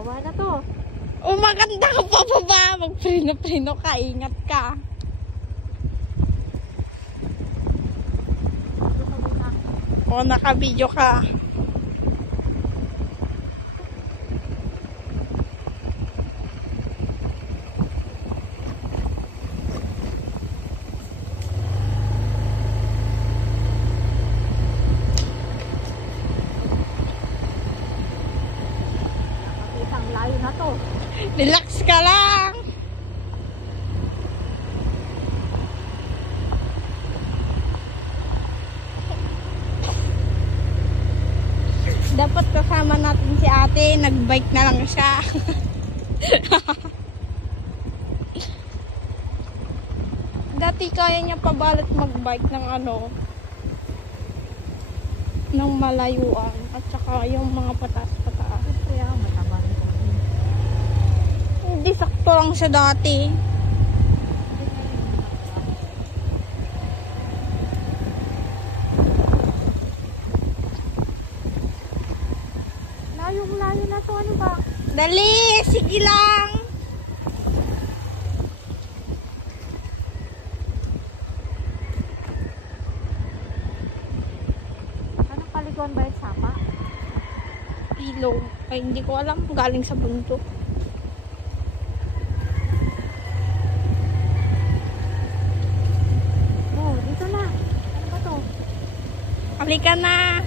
Pababa na to. Oh, maganda ka pababa. Magprino-prino ka. Ingat ka. O, naka-video ka. Isang layo na to. Relax ka lang. Dapat kasama natin si ate. Nag-bike na lang siya. Dati kaya niya pabalot mag-bike ng ng malayuan. At saka yung mga pataas-pataas. Kaya mataba rin ko. Hindi, sakto lang siya dati. Layong-layo na to. Ano ba? Dali! Sige lang! Anong paliguan ba yung sapa? Ilog. Ay, hindi ko alam. Galing sa bundok. Oh, dito na. Ano ba to? Halika na!